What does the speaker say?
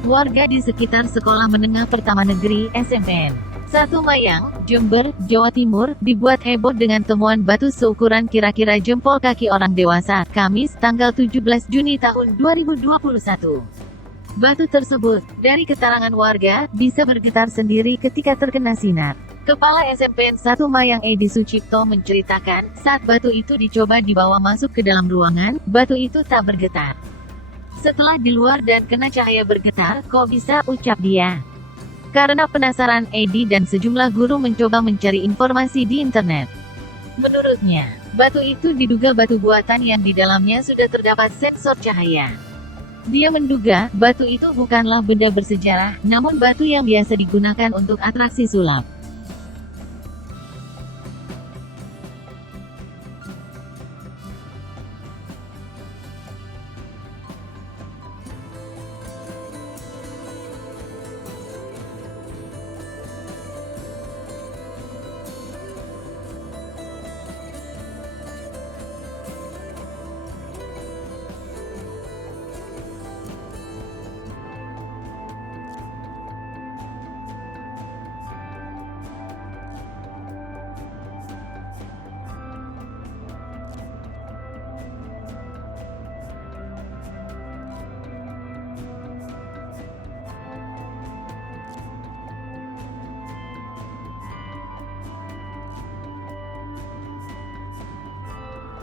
Warga di sekitar Sekolah Menengah Pertama Negeri (SMN) 1 Mayang, Jember, Jawa Timur, dibuat heboh dengan temuan batu seukuran kira-kira jempol kaki orang dewasa, Kamis, tanggal 17 Juni tahun 2021. Batu tersebut, dari keterangan warga, bisa bergetar sendiri ketika terkena sinar. Kepala SMPN 1 Mayang Edi Sucipto menceritakan, saat batu itu dicoba dibawa masuk ke dalam ruangan, batu itu tak bergetar. Setelah di luar dan kena cahaya bergetar, kok bisa, ucap dia. Karena penasaran, Edi dan sejumlah guru mencoba mencari informasi di internet. Menurutnya, batu itu diduga batu buatan yang di dalamnya sudah terdapat sensor cahaya. Dia menduga, batu itu bukanlah benda bersejarah, namun batu yang biasa digunakan untuk atraksi sulap.